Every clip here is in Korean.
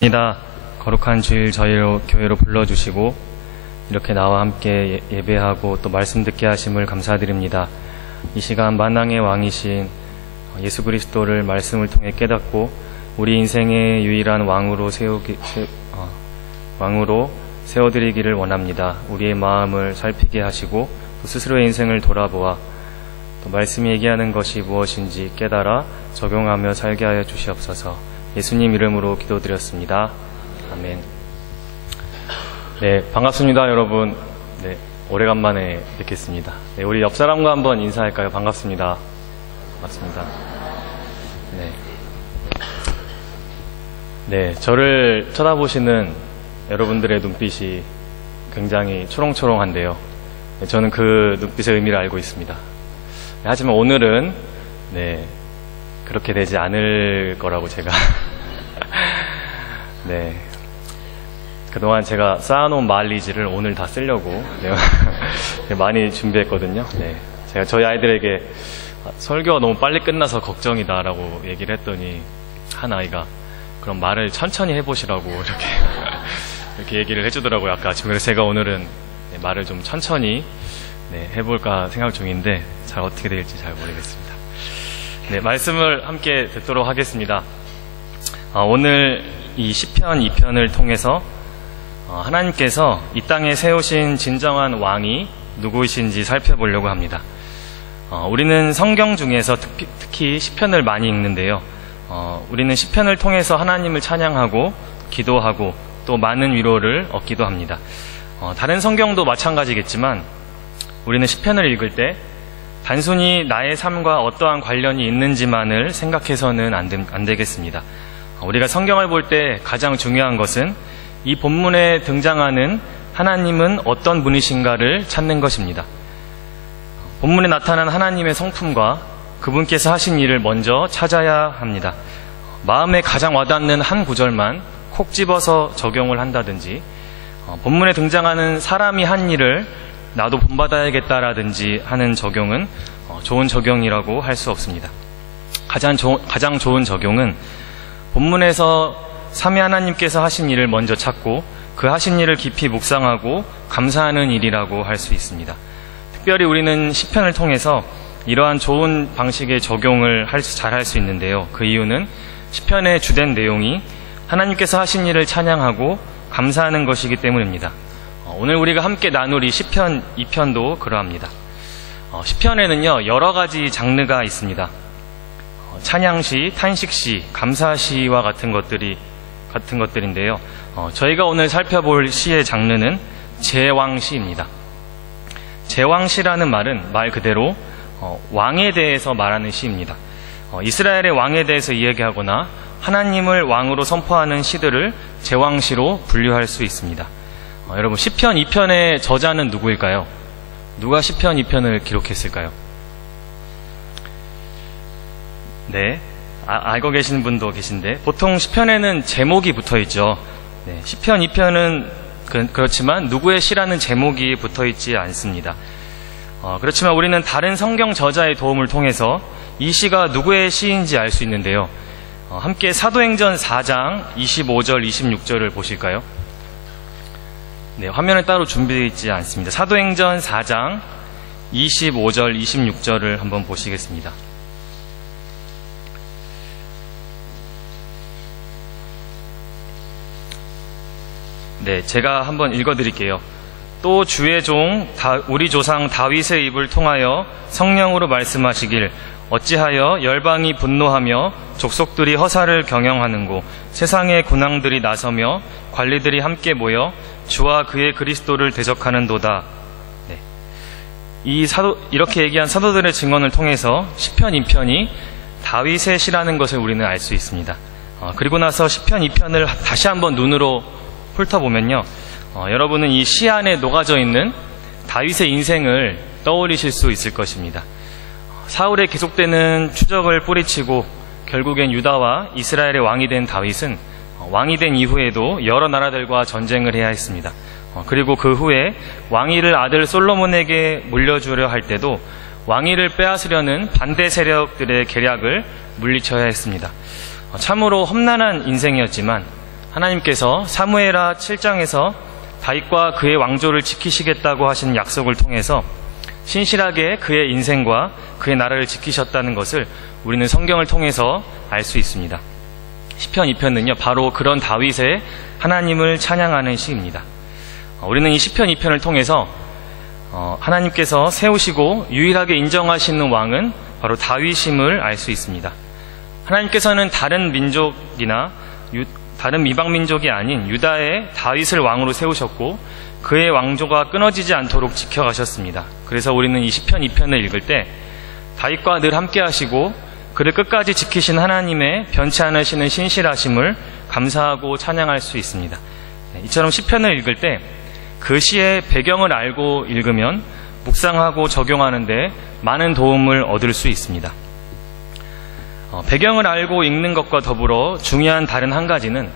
이다 거룩한 주일 저희로 교회로 불러주시고 이렇게 나와 함께 예배하고 또 말씀 듣게 하심을 감사드립니다. 이 시간 만왕의 왕이신 예수 그리스도를 말씀을 통해 깨닫고 우리 인생의 유일한 왕으로 세워드리기를 원합니다. 우리의 마음을 살피게 하시고 또 스스로의 인생을 돌아보아 또 말씀이 얘기하는 것이 무엇인지 깨달아 적용하며 살게 하여 주시옵소서. 예수님 이름으로 기도드렸습니다. 아멘. 네, 반갑습니다, 여러분. 네, 오래간만에 뵙겠습니다. 네, 우리 옆 사람과 한번 인사할까요? 반갑습니다. 반갑습니다. 네, 저를 쳐다보시는 여러분들의 눈빛이 굉장히 초롱초롱한데요. 네, 저는 그 눈빛의 의미를 알고 있습니다. 네, 하지만 오늘은 그렇게 되지 않을 거라고 제가 네, 그동안 제가 쌓아놓은 마일리지를 오늘 다 쓰려고 많이 준비했거든요. 네, 제가 저희 아이들에게 설교가 너무 빨리 끝나서 걱정이다 라고 얘기를 했더니 한 아이가 그럼 말을 천천히 해보시라고 이렇게 얘기를 해주더라고요, 아까 아침에. 그래서 제가 오늘은 말을 좀 천천히 해볼까 생각 중인데 잘 어떻게 될지 잘 모르겠습니다. 네, 말씀을 함께 듣도록 하겠습니다. 오늘 이 시편 2편을 통해서 하나님께서 이 땅에 세우신 진정한 왕이 누구이신지 살펴보려고 합니다. 우리는 성경 중에서 특히 시편을 많이 읽는데요. 우리는 시편을 통해서 하나님을 찬양하고 기도하고 또 많은 위로를 얻기도 합니다. 다른 성경도 마찬가지겠지만 우리는 시편을 읽을 때 단순히 나의 삶과 어떠한 관련이 있는지만을 생각해서는 안 되겠습니다. 우리가 성경을 볼 때 가장 중요한 것은 이 본문에 등장하는 하나님은 어떤 분이신가를 찾는 것입니다. 본문에 나타난 하나님의 성품과 그분께서 하신 일을 먼저 찾아야 합니다. 마음에 가장 와닿는 한 구절만 콕 집어서 적용을 한다든지, 본문에 등장하는 사람이 한 일을 나도 본받아야겠다라든지 하는 적용은 좋은 적용이라고 할 수 없습니다. 가장 좋은 적용은 본문에서 삼위 하나님께서 하신 일을 먼저 찾고 그 하신 일을 깊이 묵상하고 감사하는 일이라고 할 수 있습니다. 특별히 우리는 시편을 통해서 이러한 좋은 방식의 적용을 잘 할 수 있는데요. 그 이유는 시편의 주된 내용이 하나님께서 하신 일을 찬양하고 감사하는 것이기 때문입니다. 오늘 우리가 함께 나눌 이 시편 2편도 그러합니다. 시편에는요, 여러 가지 장르가 있습니다. 찬양시, 탄식시, 감사시와 같은 것들인데요. 저희가 오늘 살펴볼 시의 장르는 제왕시입니다. 제왕시라는 말은 말 그대로 왕에 대해서 말하는 시입니다. 이스라엘의 왕에 대해서 이야기하거나 하나님을 왕으로 선포하는 시들을 제왕시로 분류할 수 있습니다. 여러분, 시편 2편의 저자는 누구일까요? 누가 시편 2편을 기록했을까요? 네, 알고 계시는 분도 계신데 보통 시편에는 제목이 붙어있죠. 네, 시편 2편은 그렇지만 누구의 시라는 제목이 붙어있지 않습니다. 그렇지만 우리는 다른 성경 저자의 도움을 통해서 이 시가 누구의 시인지 알 수 있는데요. 함께 사도행전 4장 25절 26절을 보실까요? 네, 화면에 따로 준비되어 있지 않습니다. 사도행전 4장 25절 26절을 한번 보시겠습니다. 네, 제가 한번 읽어드릴게요. 또 주의 종 우리 조상 다윗의 입을 통하여 성령으로 말씀하시길 어찌하여 열방이 분노하며 족속들이 허사를 경영하는고 세상의 군왕들이 나서며 관리들이 함께 모여 주와 그의 그리스도를 대적하는도다. 네. 이렇게 얘기한 사도들의 증언을 통해서 시편 2편이 다윗의 시라는 것을 우리는 알 수 있습니다. 그리고 나서 시편 2편을 다시 한번 눈으로 훑어보면요, 여러분은 이 시 안에 녹아져 있는 다윗의 인생을 떠올리실 수 있을 것입니다. 사울의 계속되는 추적을 뿌리치고 결국엔 유다와 이스라엘의 왕이 된 다윗은 왕이 된 이후에도 여러 나라들과 전쟁을 해야 했습니다. 그리고 그 후에 왕위를 아들 솔로몬에게 물려주려 할 때도 왕위를 빼앗으려는 반대 세력들의 계략을 물리쳐야 했습니다. 참으로 험난한 인생이었지만 하나님께서 사무엘하 7장에서 다윗과 그의 왕조를 지키시겠다고 하신 약속을 통해서 신실하게 그의 인생과 그의 나라를 지키셨다는 것을 우리는 성경을 통해서 알 수 있습니다. 시편 2편은요, 바로 그런 다윗의 하나님을 찬양하는 시입니다. 우리는 이 시편 2편을 통해서 하나님께서 세우시고 유일하게 인정하시는 왕은 바로 다윗임을 알 수 있습니다. 하나님께서는 다른 민족이나 다른 이방 민족이 아닌 유다의 다윗을 왕으로 세우셨고 그의 왕조가 끊어지지 않도록 지켜가셨습니다. 그래서 우리는 이 시편 2편을 읽을 때 다윗과 늘 함께 하시고 그를 끝까지 지키신 하나님의 변치 않으시는 신실하심을 감사하고 찬양할 수 있습니다. 이처럼 시편을 읽을 때 그 시의 배경을 알고 읽으면 묵상하고 적용하는데 많은 도움을 얻을 수 있습니다. 배경을 알고 읽는 것과 더불어 중요한 다른 한 가지는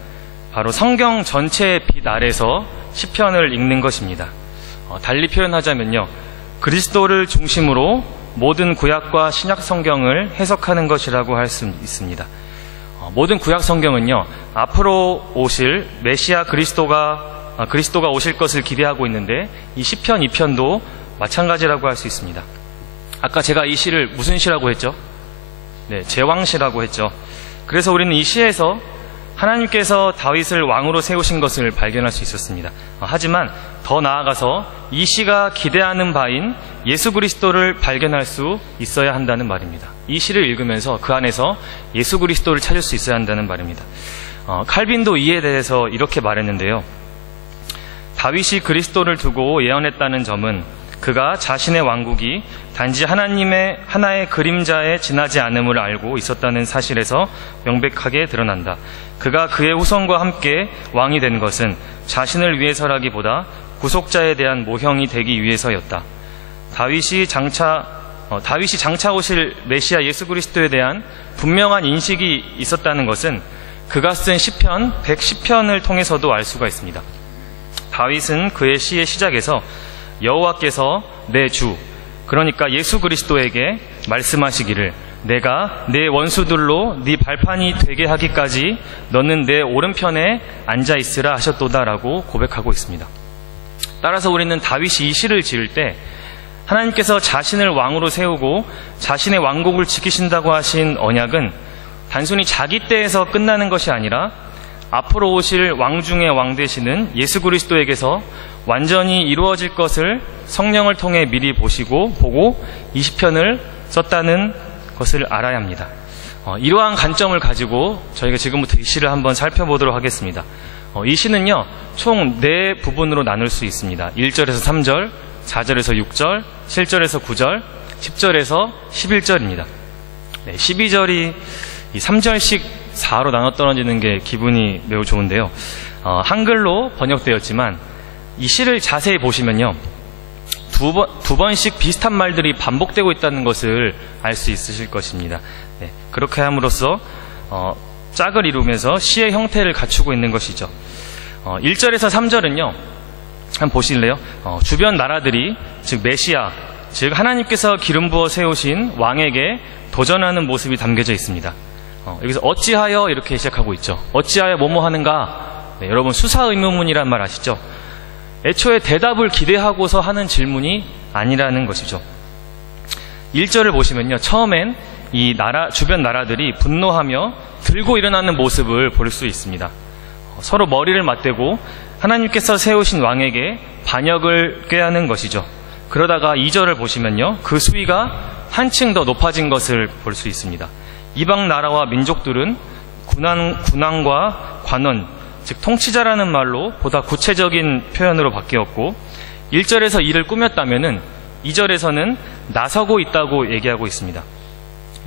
바로 성경 전체의 빛 아래서 시편을 읽는 것입니다. 달리 표현하자면요, 그리스도를 중심으로 모든 구약과 신약 성경을 해석하는 것이라고 할 수 있습니다. 모든 구약 성경은요, 앞으로 오실 메시아 그리스도가 오실 것을 기대하고 있는데 이 시편 2편도 마찬가지라고 할 수 있습니다. 아까 제가 이 시를 무슨 시라고 했죠? 네, 제왕시라고 했죠. 그래서 우리는 이 시에서 하나님께서 다윗을 왕으로 세우신 것을 발견할 수 있었습니다. 하지만 더 나아가서 이 시가 기대하는 바인 예수 그리스도를 발견할 수 있어야 한다는 말입니다. 이 시를 읽으면서 그 안에서 예수 그리스도를 찾을 수 있어야 한다는 말입니다. 칼빈도 이에 대해서 이렇게 말했는데요. 다윗이 그리스도를 두고 예언했다는 점은 그가 자신의 왕국이 단지 하나님의 하나의 그림자에 지나지 않음을 알고 있었다는 사실에서 명백하게 드러난다. 그가 그의 후손과 함께 왕이 된 것은 자신을 위해서라기보다 구속자에 대한 모형이 되기 위해서였다. 다윗이 장차 오실 메시아 예수 그리스도에 대한 분명한 인식이 있었다는 것은 그가 쓴 시편 110편을 통해서도 알 수가 있습니다. 다윗은 그의 시의 시작에서 여호와께서 내 주, 그러니까 예수 그리스도에게 말씀하시기를 내가 내 원수들로 네 발판이 되게 하기까지 너는 내 오른편에 앉아있으라 하셨도다라고 고백하고 있습니다. 따라서 우리는 다윗이 이 시를 지을 때 하나님께서 자신을 왕으로 세우고 자신의 왕국을 지키신다고 하신 언약은 단순히 자기 때에서 끝나는 것이 아니라 앞으로 오실 왕 중의 왕 되시는 예수 그리스도에게서 완전히 이루어질 것을 성령을 통해 미리 보고 이 시편을 썼다는 것을 알아야 합니다. 이러한 관점을 가지고 저희가 지금부터 이 시를 한번 살펴보도록 하겠습니다. 이 시는요, 총 4부분으로 나눌 수 있습니다. 1절에서 3절, 4절에서 6절, 7절에서 9절, 10절에서 11절입니다. 12절이 3절씩 4로 나눠 떨어지는 게 기분이 매우 좋은데요. 한글로 번역되었지만 이 시를 자세히 보시면요, 두 번씩 비슷한 말들이 반복되고 있다는 것을 알 수 있으실 것입니다. 그렇게 함으로써 짝을 이루면서 시의 형태를 갖추고 있는 것이죠. 1절에서 3절은요, 한번 보실래요? 주변 나라들이, 즉 메시아, 즉 하나님께서 기름 부어 세우신 왕에게 도전하는 모습이 담겨져 있습니다. 여기서 어찌하여 이렇게 시작하고 있죠. 어찌하여 뭐뭐 하는가? 여러분 수사 의문문이란 말 아시죠? 애초에 대답을 기대하고서 하는 질문이 아니라는 것이죠. 1절을 보시면요, 처음엔 이 주변 나라들이 분노하며 들고 일어나는 모습을 볼 수 있습니다. 서로 머리를 맞대고 하나님께서 세우신 왕에게 반역을 꾀하는 것이죠. 그러다가 2절을 보시면요, 그 수위가 한층 더 높아진 것을 볼 수 있습니다. 이방 나라와 민족들은 군왕과 관원, 즉 통치자라는 말로 보다 구체적인 표현으로 바뀌었고, 1절에서 이를 꾸몄다면은 2절에서는 나서고 있다고 얘기하고 있습니다.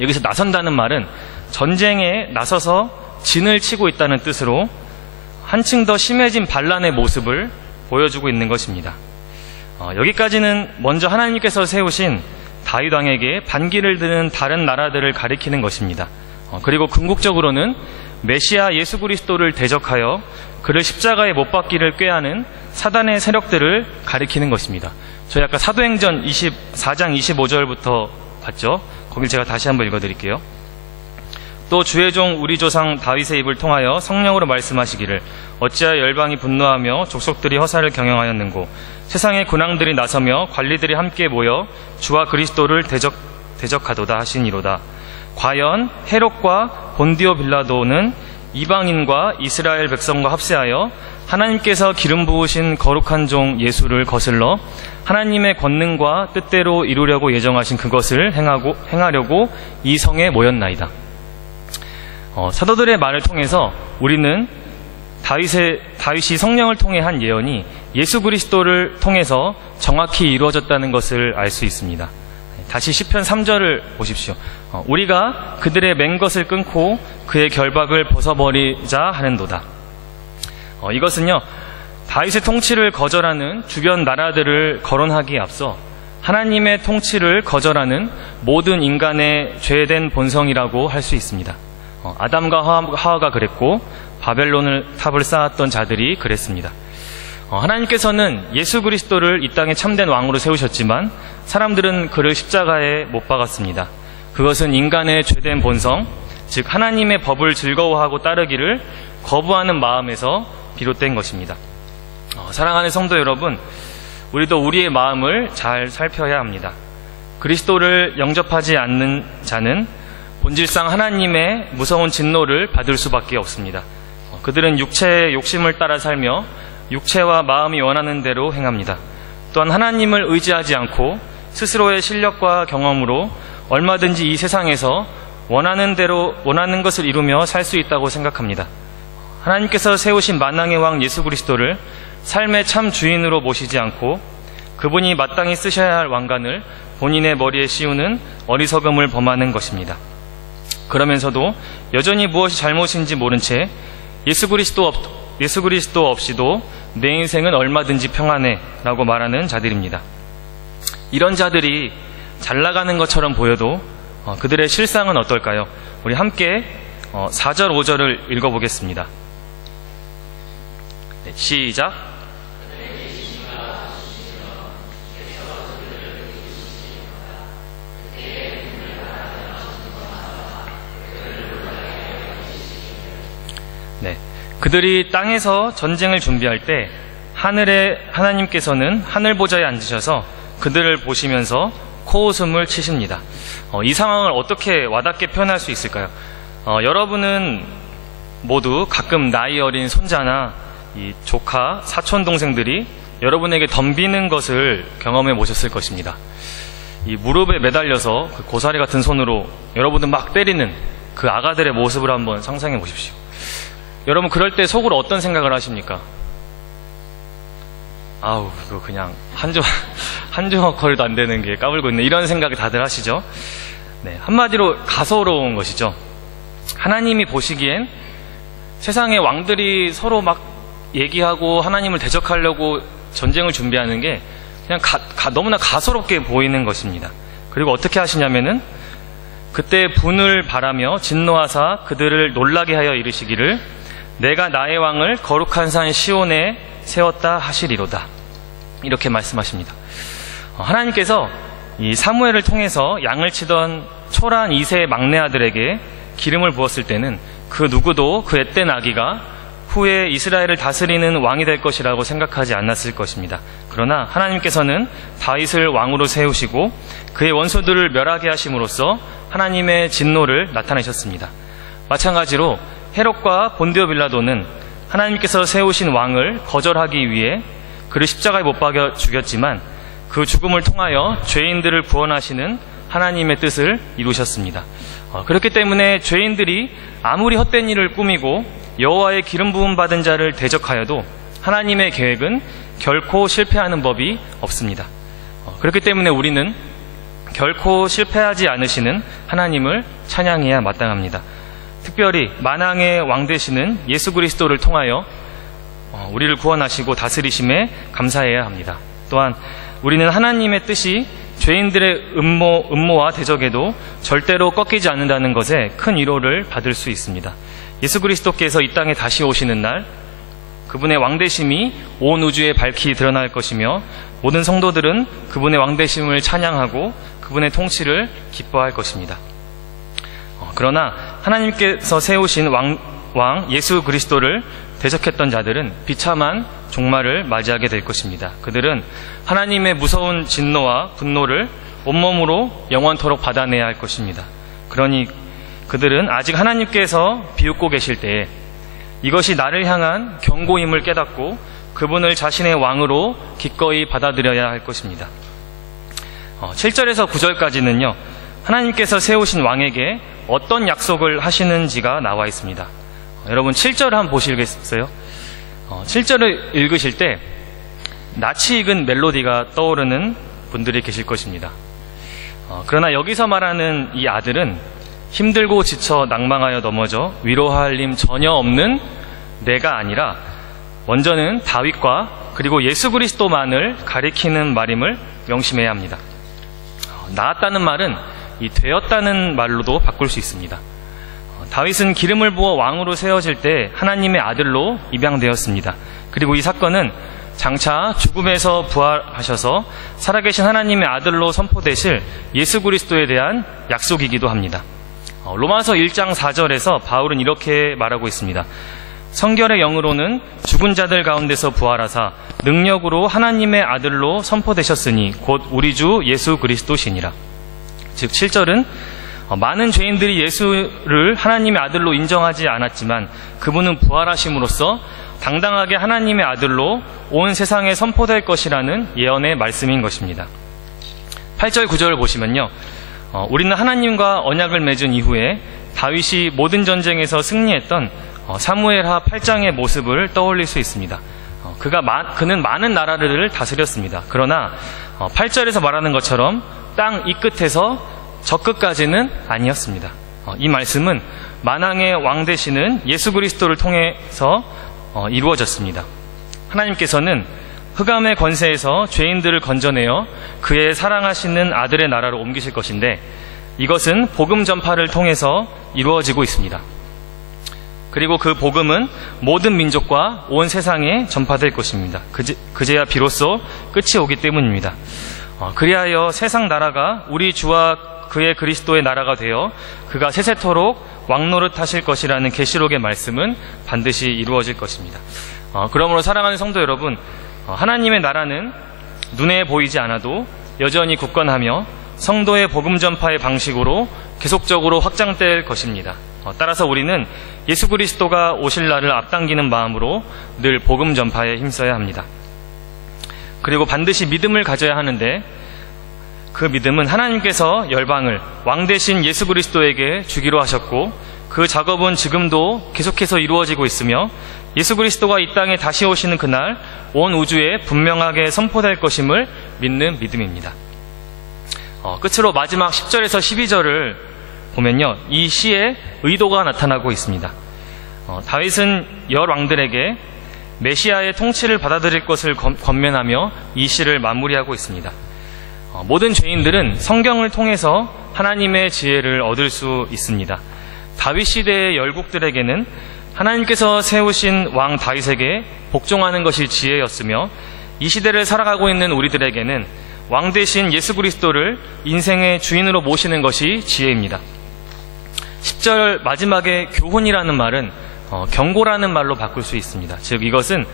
여기서 나선다는 말은 전쟁에 나서서 진을 치고 있다는 뜻으로 한층 더 심해진 반란의 모습을 보여주고 있는 것입니다. 여기까지는 먼저 하나님께서 세우신 다윗 왕에게 반기를 드는 다른 나라들을 가리키는 것입니다. 그리고 궁극적으로는 메시아 예수 그리스도를 대적하여 그를 십자가에 못 박기를 꾀하는 사단의 세력들을 가리키는 것입니다. 저희 아까 사도행전 24장 25절부터 봤죠? 거길 제가 다시 한번 읽어드릴게요. 또 주의 종 우리 조상 다윗의 입을 통하여 성령으로 말씀하시기를 어찌하여 열방이 분노하며 족속들이 허사를 경영하였는고. 세상의 군왕들이 나서며 관리들이 함께 모여 주와 그리스도를 대적하도다 하시니로다. 과연 헤롯과 본디오 빌라도는 이방인과 이스라엘 백성과 합세하여 하나님께서 기름 부으신 거룩한 종 예수를 거슬러 하나님의 권능과 뜻대로 이루려고 예정하신 그것을 행하려고 이 성에 모였나이다. 사도들의 말을 통해서 우리는 다윗이 성령을 통해 한 예언이 예수 그리스도를 통해서 정확히 이루어졌다는 것을 알 수 있습니다. 다시 시편 3절을 보십시오. 우리가 그들의 맨 것을 끊고 그의 결박을 벗어버리자 하는도다. 이것은요, 다윗의 통치를 거절하는 주변 나라들을 거론하기에 앞서 하나님의 통치를 거절하는 모든 인간의 죄된 본성이라고 할 수 있습니다. 아담과 하와가 그랬고 바벨론을 탑을 쌓았던 자들이 그랬습니다. 하나님께서는 예수 그리스도를 이 땅에 참된 왕으로 세우셨지만 사람들은 그를 십자가에 못 박았습니다. 그것은 인간의 죄된 본성, 즉 하나님의 법을 즐거워하고 따르기를 거부하는 마음에서 비롯된 것입니다. 사랑하는 성도 여러분, 우리도 우리의 마음을 잘 살펴야 합니다. 그리스도를 영접하지 않는 자는 본질상 하나님의 무서운 진노를 받을 수밖에 없습니다. 그들은 육체의 욕심을 따라 살며 육체와 마음이 원하는 대로 행합니다. 또한 하나님을 의지하지 않고 스스로의 실력과 경험으로 얼마든지 이 세상에서 원하는 대로 원하는 것을 이루며 살 수 있다고 생각합니다. 하나님께서 세우신 만왕의 왕 예수 그리스도를 삶의 참 주인으로 모시지 않고 그분이 마땅히 쓰셔야 할 왕관을 본인의 머리에 씌우는 어리석음을 범하는 것입니다. 그러면서도 여전히 무엇이 잘못인지 모른 채 예수 그리스도 없이도 내 인생은 얼마든지 평안해 라고 말하는 자들입니다. 이런 자들이 잘 나가는 것처럼 보여도 그들의 실상은 어떨까요? 우리 함께 4절 5절을 읽어보겠습니다. 네, 시작. 네, 그들이 땅에서 전쟁을 준비할 때 하늘의 하나님께서는 하늘 보좌에 앉으셔서 그들을 보시면서 코웃음을 치십니다. 이 상황을 어떻게 와닿게 표현할 수 있을까요? 여러분은 모두 가끔 나이 어린 손자나 이 조카, 사촌 동생들이 여러분에게 덤비는 것을 경험해 보셨을 것입니다. 이 무릎에 매달려서 그 고사리 같은 손으로 여러분을 막 때리는 그 아가들의 모습을 한번 상상해 보십시오. 여러분 그럴 때 속으로 어떤 생각을 하십니까? 아우, 이거 그냥 한 주먹거리도 안 되는 게 까불고 있네, 이런 생각을 다들 하시죠? 네, 한마디로 가소로운 것이죠. 하나님이 보시기엔 세상의 왕들이 서로 막 얘기하고 하나님을 대적하려고 전쟁을 준비하는 게 그냥 너무나 가소롭게 보이는 것입니다. 그리고 어떻게 하시냐면은 그때 분을 바라며 진노하사 그들을 놀라게 하여 이르시기를 내가 나의 왕을 거룩한 산 시온에 세웠다 하시리로다, 이렇게 말씀하십니다. 하나님께서 이 사무엘을 통해서 양을 치던 초란 2세 막내 아들에게 기름을 부었을 때는 그 누구도 그 앳된 아기가 후에 이스라엘을 다스리는 왕이 될 것이라고 생각하지 않았을 것입니다. 그러나 하나님께서는 다윗을 왕으로 세우시고 그의 원수들을 멸하게 하심으로써 하나님의 진노를 나타내셨습니다. 마찬가지로 헤롯과 본디오 빌라도는 하나님께서 세우신 왕을 거절하기 위해 그를 십자가에 못 박여 죽였지만 그 죽음을 통하여 죄인들을 구원하시는 하나님의 뜻을 이루셨습니다. 그렇기 때문에 죄인들이 아무리 헛된 일을 꾸미고 여호와의 기름 부음 받은 자를 대적하여도 하나님의 계획은 결코 실패하는 법이 없습니다. 그렇기 때문에 우리는 결코 실패하지 않으시는 하나님을 찬양해야 마땅합니다. 특별히 만왕의 왕 되시는 예수 그리스도를 통하여 우리를 구원하시고 다스리심에 감사해야 합니다. 또한 우리는 하나님의 뜻이 죄인들의 음모와 대적에도 절대로 꺾이지 않는다는 것에 큰 위로를 받을 수 있습니다. 예수 그리스도께서 이 땅에 다시 오시는 날 그분의 왕되심이 온 우주에 밝히 드러날 것이며 모든 성도들은 그분의 왕되심을 찬양하고 그분의 통치를 기뻐할 것입니다. 그러나 하나님께서 세우신 왕 예수 그리스도를 대적했던 자들은 비참한 종말을 맞이하게 될 것입니다. 그들은 하나님의 무서운 진노와 분노를 온몸으로 영원토록 받아내야 할 것입니다. 그러니 그들은 아직 하나님께서 비웃고 계실 때에 이것이 나를 향한 경고임을 깨닫고 그분을 자신의 왕으로 기꺼이 받아들여야 할 것입니다. 7절에서 9절까지는요, 하나님께서 세우신 왕에게 어떤 약속을 하시는지가 나와 있습니다. 여러분 7절 한번 보시겠어요? 7절을 읽으실 때 낯이 익은 멜로디가 떠오르는 분들이 계실 것입니다. 그러나 여기서 말하는 이 아들은 힘들고 지쳐 낭망하여 넘어져 위로할 힘 전혀 없는 내가 아니라 먼저는 다윗과 그리고 예수 그리스도만을 가리키는 말임을 명심해야 합니다. 나았다는 말은 이 되었다는 말로도 바꿀 수 있습니다. 다윗은 기름을 부어 왕으로 세워질 때 하나님의 아들로 입양되었습니다. 그리고 이 사건은 장차 죽음에서 부활하셔서 살아계신 하나님의 아들로 선포되실 예수 그리스도에 대한 약속이기도 합니다. 로마서 1장 4절에서 바울은 이렇게 말하고 있습니다. 성결의 영으로는 죽은 자들 가운데서 부활하사 능력으로 하나님의 아들로 선포되셨으니 곧 우리 주 예수 그리스도시니라. 즉 7절은 많은 죄인들이 예수를 하나님의 아들로 인정하지 않았지만 그분은 부활하심으로써 당당하게 하나님의 아들로 온 세상에 선포될 것이라는 예언의 말씀인 것입니다. 8절 9절을 보시면요, 우리는 하나님과 언약을 맺은 이후에 다윗이 모든 전쟁에서 승리했던 사무엘하 8장의 모습을 떠올릴 수 있습니다. 그는 많은 나라를 다스렸습니다. 그러나 8절에서 말하는 것처럼 땅 이 끝에서 저 끝까지는 아니었습니다. 이 말씀은 만왕의 왕 되시는 예수 그리스도를 통해서 이루어졌습니다. 하나님께서는 흑암의 권세에서 죄인들을 건져내어 그의 사랑하시는 아들의 나라로 옮기실 것인데 이것은 복음 전파를 통해서 이루어지고 있습니다. 그리고 그 복음은 모든 민족과 온 세상에 전파될 것입니다. 그제야 비로소 끝이 오기 때문입니다. 그리하여 세상 나라가 우리 주와 그의 그리스도의 나라가 되어 그가 세세토록 왕노릇 하실 것이라는 계시록의 말씀은 반드시 이루어질 것입니다. 그러므로 사랑하는 성도 여러분, 하나님의 나라는 눈에 보이지 않아도 여전히 굳건하며 성도의 복음 전파의 방식으로 계속적으로 확장될 것입니다. 따라서 우리는 예수 그리스도가 오실 날을 앞당기는 마음으로 늘 복음 전파에 힘써야 합니다. 그리고 반드시 믿음을 가져야 하는데 그 믿음은 하나님께서 열방을 왕 대신 예수 그리스도에게 주기로 하셨고 그 작업은 지금도 계속해서 이루어지고 있으며 예수 그리스도가 이 땅에 다시 오시는 그날 온 우주에 분명하게 선포될 것임을 믿는 믿음입니다. 끝으로 마지막 10절에서 12절을 보면요, 이 시의 의도가 나타나고 있습니다. 다윗은 열 왕들에게 메시아의 통치를 받아들일 것을 권면하며 이 시를 마무리하고 있습니다. 모든 죄인들은 성경을 통해서 하나님의 지혜를 얻을 수 있습니다. 다윗 시대의 열국들에게는 하나님께서 세우신 왕 다윗에게 복종하는 것이 지혜였으며 이 시대를 살아가고 있는 우리들에게는 왕 대신 예수 그리스도를 인생의 주인으로 모시는 것이 지혜입니다. 10절 마지막에 교훈이라는 말은 경고라는 말로 바꿀 수 있습니다. 즉 이것은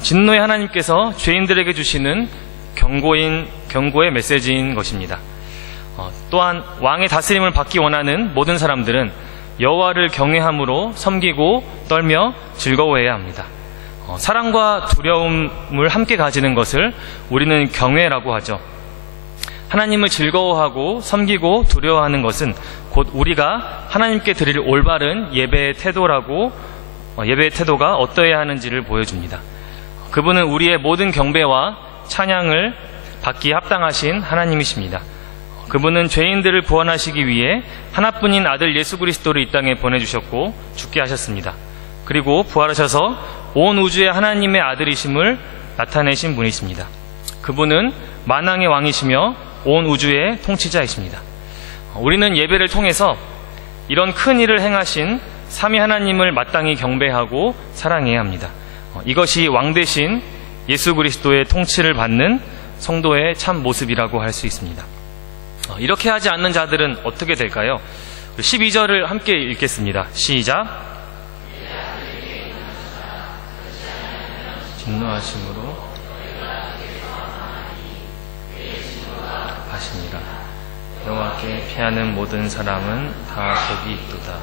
진노의 하나님께서 죄인들에게 주시는 경고의 메시지인 것입니다. 또한 왕의 다스림을 받기 원하는 모든 사람들은 여호와를 경외함으로 섬기고 떨며 즐거워해야 합니다. 사랑과 두려움을 함께 가지는 것을 우리는 경외라고 하죠. 하나님을 즐거워하고 섬기고 두려워하는 것은 곧 우리가 하나님께 드릴 올바른 예배의 태도가 어떠해야 하는지를 보여줍니다. 그분은 우리의 모든 경배와 찬양을 받기에 합당하신 하나님이십니다. 그분은 죄인들을 구원하시기 위해 하나뿐인 아들 예수 그리스도를 이 땅에 보내주셨고 죽게 하셨습니다. 그리고 부활하셔서 온 우주의 하나님의 아들이심을 나타내신 분이십니다. 그분은 만왕의 왕이시며 온 우주의 통치자이십니다. 우리는 예배를 통해서 이런 큰 일을 행하신 삼위 하나님을 마땅히 경배하고 사랑해야 합니다. 이것이 왕 대신 예수 그리스도의 통치를 받는 성도의 참 모습이라고 할 수 있습니다. 이렇게 하지 않는 자들은 어떻게 될까요? 12절을 함께 읽겠습니다. 시작. 진노하심으로 하시니라. 여호와께 피하는 모든 사람은 다 복이 있도다.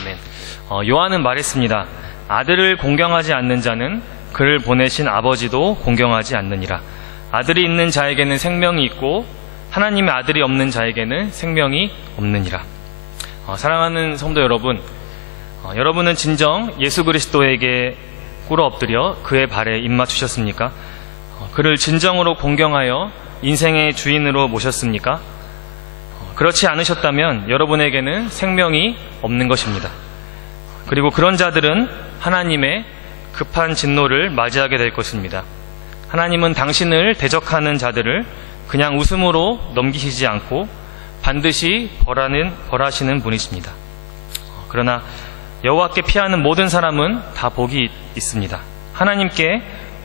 아멘. 요한은 말했습니다. 아들을 공경하지 않는 자는 그를 보내신 아버지도 공경하지 않느니라. 아들이 있는 자에게는 생명이 있고 하나님의 아들이 없는 자에게는 생명이 없느니라. 사랑하는 성도 여러분, 여러분은 진정 예수 그리스도에게 꿇어 엎드려 그의 발에 입맞추셨습니까? 그를 진정으로 공경하여 인생의 주인으로 모셨습니까? 그렇지 않으셨다면 여러분에게는 생명이 없는 것입니다. 그리고 그런 자들은 하나님의 급한 진노를 맞이하게 될 것입니다. 하나님은 당신을 대적하는 자들을 그냥 웃음으로 넘기시지 않고 반드시 벌하시는 분이십니다. 그러나 여호와께 피하는 모든 사람은 다 복이 있습니다. 하나님께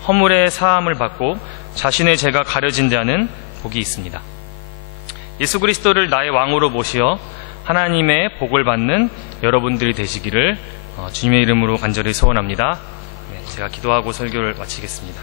허물의 사함을 받고 자신의 죄가 가려진 자는 복이 있습니다. 예수 그리스도를 나의 왕으로 모시어 하나님의 복을 받는 여러분들이 되시기를 주님의 이름으로 간절히 소원합니다. 제가 기도하고 설교를 마치겠습니다.